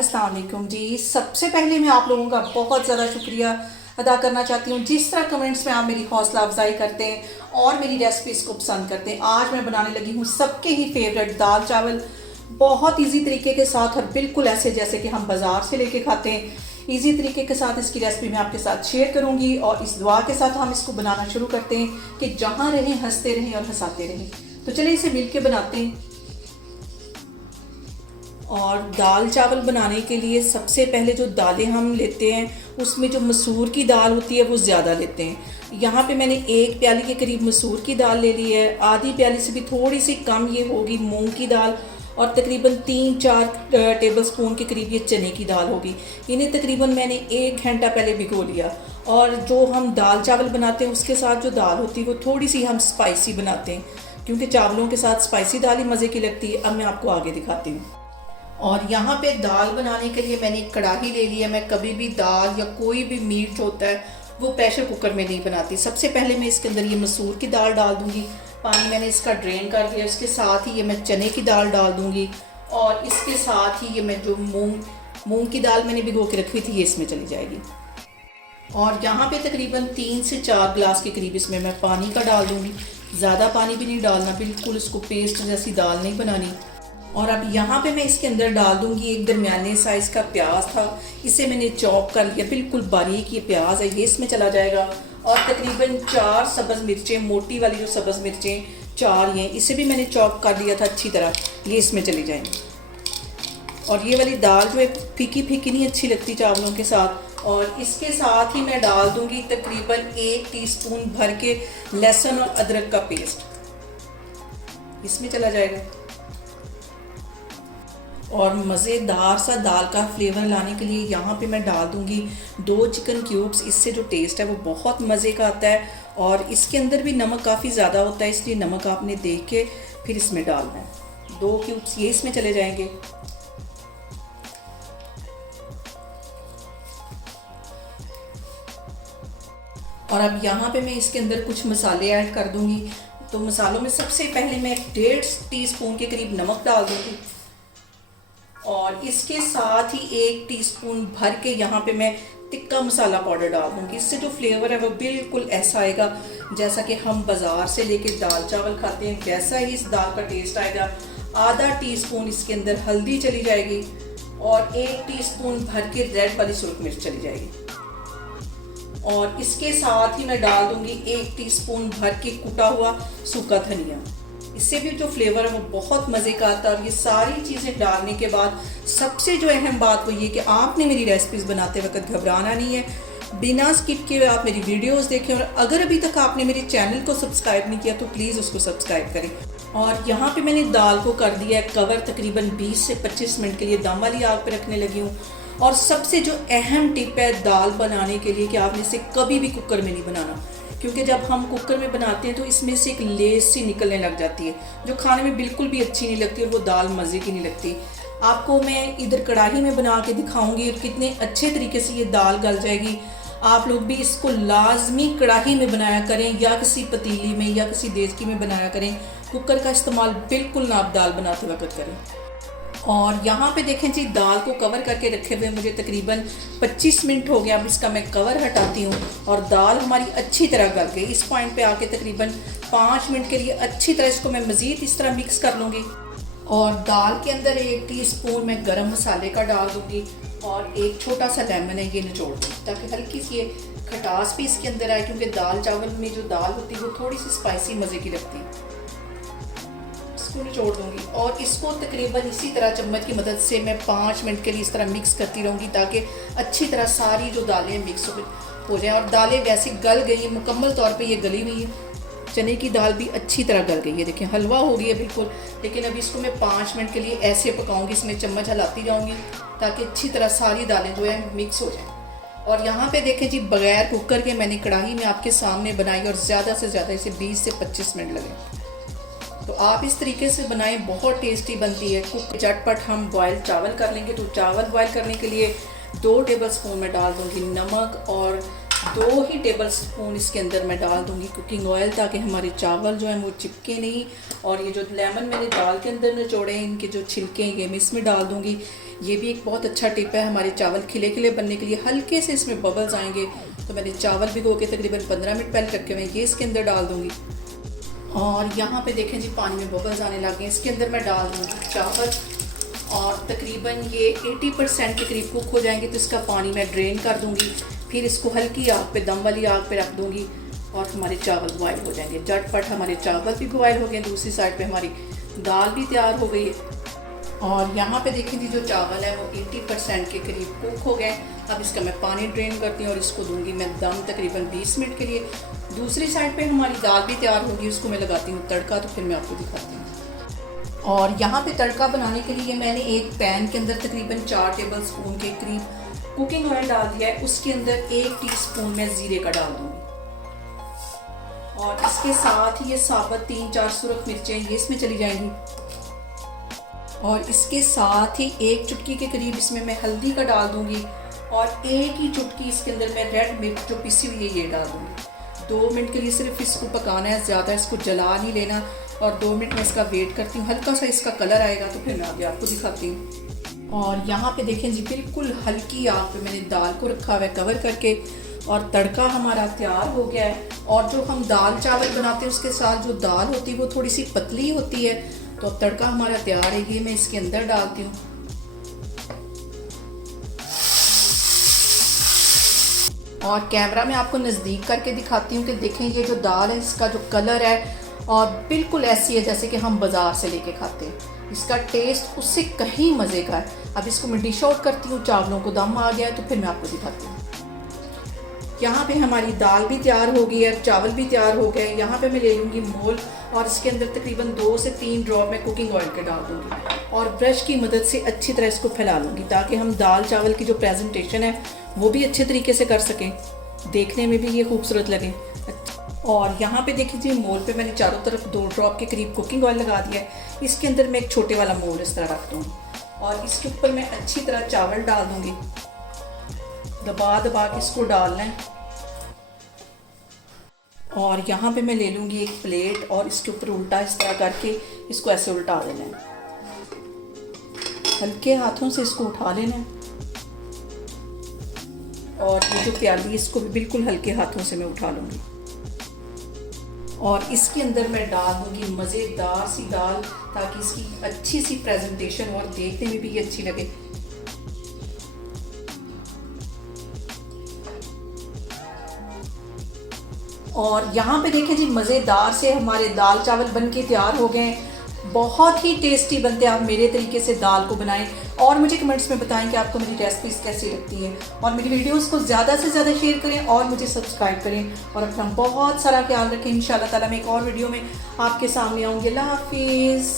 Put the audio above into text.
अस्सलाम वालेकुम जी। सबसे पहले मैं आप लोगों का बहुत ज़्यादा शुक्रिया अदा करना चाहती हूँ जिस तरह कमेंट्स में आप मेरी हौसला अफजाई करते हैं और मेरी रेसिपीज़ को पसंद करते हैं। आज मैं बनाने लगी हूँ सबके ही फेवरेट दाल चावल, बहुत इजी तरीके के साथ और बिल्कुल ऐसे जैसे कि हम बाज़ार से लेके खाते हैं। इजी तरीके के साथ इसकी रेसिपी मैं आपके साथ शेयर करूँगी और इस दुआ के साथ हम इसको बनाना शुरू करते हैं कि जहाँ रहें हंसते रहें और हंसाते रहें। तो चलिए इसे मिल के बनाते हैं। और दाल चावल बनाने के लिए सबसे पहले जो दालें हम लेते हैं उसमें जो मसूर की दाल होती है वो ज़्यादा लेते हैं। यहाँ पे मैंने 1 प्याली के करीब मसूर की दाल ले ली है, आधी प्याली से भी थोड़ी सी कम ये होगी मूंग की दाल और तकरीबन 3-4 टेबलस्पून के करीब ये चने की दाल होगी। इन्हें तकरीबन मैंने 1 घंटा पहले भिगो लिया। और जो हम दाल चावल बनाते हैं उसके साथ जो दाल होती है वो थोड़ी सी हम स्पाइसी बनाते हैं क्योंकि चावलों के साथ स्पाइसी दाल ही मज़े की लगती है। अब मैं आपको आगे दिखाती हूँ। और यहाँ पे दाल बनाने के लिए मैंने एक कढ़ाई ले ली है। मैं कभी भी दाल या कोई भी मीट होता है वो प्रेशर कुकर में नहीं बनाती। सबसे पहले मैं इसके अंदर ये मसूर की दाल डाल दूँगी। पानी मैंने इसका ड्रेन कर दिया। इसके साथ ही ये मैं चने की दाल डाल दूँगी और इसके साथ ही ये मैं जो मूंग की दाल मैंने भिगो के रखी थी ये इसमें चली जाएगी। और यहाँ पे तकरीबन 3 से 4 गिलास के करीब इसमें मैं पानी का डाल दूँगी। ज़्यादा पानी भी नहीं डालना, बिल्कुल इसको पेस्ट जैसी दाल नहीं बनानी। और अब यहाँ पे मैं इसके अंदर डाल दूँगी एक दरमियाने साइज़ का प्याज था, इसे मैंने चॉप कर लिया, बिल्कुल बारीक ये प्याज है, ये इसमें चला जाएगा। और तकरीबन 4 सब्ज़ मिर्चें, मोटी वाली जो सब्ज़ मिर्चें 4 ये, इसे भी मैंने चॉप कर लिया था अच्छी तरह, ये इसमें चली जाएंगी। और ये वाली दाल जो है फीकी फीकी नहीं अच्छी लगती चावलों के साथ। और इसके साथ ही मैं डाल दूँगी तकरीबन 1 टीस्पून भर के लहसुन और अदरक का पेस्ट, इसमें चला जाएगा। और मज़ेदार सा दाल का फ्लेवर लाने के लिए यहाँ पे मैं डाल दूँगी 2 चिकन क्यूब्स। इससे जो टेस्ट है वो बहुत मज़े का आता है। और इसके अंदर भी नमक काफ़ी ज़्यादा होता है, इसलिए नमक आपने देख के फिर इसमें डालना है। 2 क्यूब्स ये इसमें चले जाएंगे। और अब यहाँ पे मैं इसके अंदर कुछ मसाले ऐड कर दूँगी। तो मसालों में सबसे पहले मैं 1.5 टीस्पून के करीब नमक डाल दूँगी और इसके साथ ही 1 टीस्पून भर के यहाँ पे मैं टिक्का मसाला पाउडर डाल दूँगी। इससे जो फ्लेवर है वो बिल्कुल ऐसा आएगा जैसा कि हम बाज़ार से लेके दाल चावल खाते हैं, वैसा ही इस दाल का टेस्ट आएगा। आधा टीस्पून इसके अंदर हल्दी चली जाएगी और 1 टीस्पून भर के रेड वाली सुरख मिर्च चली जाएगी। और इसके साथ ही मैं डाल दूँगी 1 टीस्पून भर के कुटा हुआ सूखा धनिया, इससे भी जो फ्लेवर है वो बहुत मज़े का आता है। और ये सारी चीज़ें डालने के बाद सबसे जो अहम बात वो ये कि आपने मेरी रेसिपीज़ बनाते वक्त घबराना नहीं है, बिना स्किप किए आप मेरी वीडियोस देखें। और अगर अभी तक आपने मेरे चैनल को सब्सक्राइब नहीं किया तो प्लीज़ उसको सब्सक्राइब करें। और यहाँ पे मैंने दाल को कर दिया है कवर, तकरीबन 20 से 25 मिनट के लिए दम वाली आग पर रखने लगी हूँ। और सबसे जो अहम टिप है दाल बनाने के लिए कि आपने इसे कभी भी कुकर में नहीं बनाना, क्योंकि जब हम कुकर में बनाते हैं तो इसमें से एक लेस सी निकलने लग जाती है जो खाने में बिल्कुल भी अच्छी नहीं लगती और वो दाल मज़े की नहीं लगती। आपको मैं इधर कढ़ाई में बना के दिखाऊंगी और कितने अच्छे तरीके से ये दाल गल जाएगी। आप लोग भी इसको लाजमी कढ़ाई में बनाया करें या किसी पतीली में या किसी देचकी में बनाया करें। कुकर का इस्तेमाल बिल्कुल ना आप दाल बनाते वक्त करें। और यहाँ पे देखें जी, दाल को कवर करके रखे हुए मुझे तकरीबन 25 मिनट हो गया। अब इसका मैं कवर हटाती हूँ और दाल हमारी अच्छी तरह गल गई। इस पॉइंट पे आके तकरीबन 5 मिनट के लिए अच्छी तरह इसको मैं मज़ीद इस तरह मिक्स कर लूँगी। और दाल के अंदर 1 टीस्पून मैं गरम मसाले का डाल दूँगी और एक छोटा सा लेमन है ये निचोड़ दूँगी ताकि हल्की सी ये खटास भी इसके अंदर आए, क्योंकि दाल चावल में जो दाल होती है वो थोड़ी सी स्पाइसी मज़े की लगती है। इसको निचोड़ दूँगी और इसको तकरीबन इसी तरह चम्मच की मदद से मैं 5 मिनट के लिए इस तरह मिक्स करती रहूँगी ताकि अच्छी तरह सारी जो दालें मिक्स हो जाएं। और दालें वैसे गल गई हैं, मुकम्मल तौर पे ये गली हुई है। चने की दाल भी अच्छी तरह गल गई है, देखें हलवा हो गई है बिल्कुल। लेकिन अभी इसको मैं 5 मिनट के लिए ऐसे पकाऊँगी, इसमें चम्मच हिलाती जाऊँगी ताकि अच्छी तरह सारी दालें जो है मिक्स हो जाएँ। और यहाँ पे देखें जी, बग़ैर कुकर के मैंने कढ़ाई में आपके सामने बनाई और ज़्यादा से ज़्यादा इसे 20 से 25 मिनट लगे। तो आप इस तरीके से बनाएं, बहुत टेस्टी बनती है। झटपट हम बॉयल चावल कर लेंगे। तो चावल बॉयल करने के लिए 2 टेबलस्पून में डाल दूँगी नमक और 2 ही टेबल स्पून इसके अंदर मैं डाल दूंगी कुकिंग ऑयल, ताकि हमारे चावल जो हैं वो चिपके नहीं। और ये जो लेमन मैंने दाल के अंदर निचोड़े हैं, इनके जो छिलके हैं ये मैं इसमें डाल दूंगी। ये भी एक बहुत अच्छा टिप है हमारे चावल खिले खिले बनने के लिए। हल्के से इसमें बबल्स आएंगे, तो मैंने चावल भिगो के तकरीबन 15 मिनट पहले रखे हुए हैं, ये इसके अंदर डाल दूंगी। और यहाँ पे देखें जी पानी में बबल्स आने लगे हैं, इसके अंदर मैं डाल दूँगी चावल। और तकरीबन ये 80% के करीब कुक हो जाएंगे, तो इसका पानी मैं ड्रेन कर दूँगी। फिर इसको हल्की आग पे, दम वाली आग पे रख दूँगी और हमारे चावल बॉयल हो जाएंगे। झटपट हमारे चावल भी बॉयल हो गए, दूसरी साइड पे हमारी दाल भी तैयार हो गई है। और यहाँ पे देखें जी जो चावल है वो 80% के करीब कुक हो गए। अब इसका मैं पानी ड्रेन करती हूँ और इसको दूंगी मैं दम तकरीबन 20 मिनट के लिए। दूसरी साइड पे हमारी दाल भी तैयार होगी, उसको मैं लगाती हूँ तड़का, तो फिर मैं आपको दिखाती हूँ। और यहाँ पे तड़का बनाने के लिए मैंने एक पैन के अंदर तकरीबन 4 टेबल स्पून के करीब कुकिंग ऑयल डाल दिया है। उसके अंदर 1 टीस्पून मैं ज़ीरे का डाल दूँगी और इसके साथ ही ये साबुत 3-4 सुरख मिर्चें ये इसमें चली जाएंगी। और इसके साथ ही 1 चुटकी के करीब इसमें मैं हल्दी का डाल दूँगी और 1 ही चुटकी इसके अंदर मैं रेड मिर्च जो पिसी हुई है ये डाल दूँगी। 2 मिनट के लिए सिर्फ इसको पकाना है, ज़्यादा इसको जला नहीं लेना। और 2 मिनट में इसका वेट करती हूँ, हल्का सा इसका कलर आएगा तो फिर मैं आगे आपको दिखाती हूँ। और यहाँ पे देखें जी बिल्कुल हल्की आग पे मैंने दाल को रखा हुआ है कवर करके, और तड़का हमारा तैयार हो गया है। और जो हम दाल चावल बनाते हैं उसके साथ जो दाल होती है वो थोड़ी सी पतली होती है, तो अब तड़का हमारा तैयार है, ये मैं इसके अंदर डालती हूँ। और कैमरा में आपको नज़दीक करके दिखाती हूँ कि देखें ये जो दाल है इसका जो कलर है और बिल्कुल ऐसी है जैसे कि हम बाज़ार से लेके खाते हैं। इसका टेस्ट उससे कहीं मज़े का है। अब इसको मैं डिश आउट करती हूँ, चावलों को दम आ गया है तो फिर मैं आपको दिखाती हूँ। यहाँ पे हमारी दाल भी तैयार हो गई है, चावल भी तैयार हो गए। यहाँ पे मैं ले लूँगी मोल और इसके अंदर तकरीबन 2 से 3 ड्रॉप मैं कुकिंग ऑयल के डाल दूँगी और ब्रश की मदद से अच्छी तरह इसको फैला लूँगी, ताकि हम दाल चावल की जो प्रेजेंटेशन है वो भी अच्छे तरीके से कर सकें, देखने में भी ये खूबसूरत लगे। और यहाँ पे देखिए जी मोल पे मैंने चारों तरफ 2 ड्रॉप के करीब कुकिंग ऑयल लगा दिया है। इसके अंदर मैं एक छोटे वाला मोल इस तरह रख दूँगी और इसके ऊपर मैं अच्छी तरह चावल डाल दूँगी, दबा दबा के इसको डालना है। और यहाँ पे मैं ले लूँगी एक प्लेट और इसके ऊपर उल्टा इस तरह करके इसको ऐसे उल्टा देना है, हल्के हाथों से इसको उठा लेना है। और ये जो प्याली इसको भी बिल्कुल हल्के हाथों से मैं उठा लूँगी और इसके अंदर मैं डाल दूँगी मज़ेदार सी दाल, ताकि इसकी अच्छी सी प्रेजेंटेशन और देखने में भी ये अच्छी लगे। और यहाँ पे देखें जी मज़ेदार से हमारे दाल चावल बन के तैयार हो गए हैं। बहुत ही टेस्टी बनते हैं, आप मेरे तरीके से दाल को बनाएं और मुझे कमेंट्स में बताएं कि आपको मेरी रेसिपीज़ कैसी लगती हैं। और मेरी वीडियोस को ज़्यादा से ज़्यादा शेयर करें और मुझे सब्सक्राइब करें और अपना बहुत सारा ख्याल रखें। इंशाल्लाह ताला मैं एक और वीडियो में आपके सामने आऊँगी। अल्लाह हाफिज़।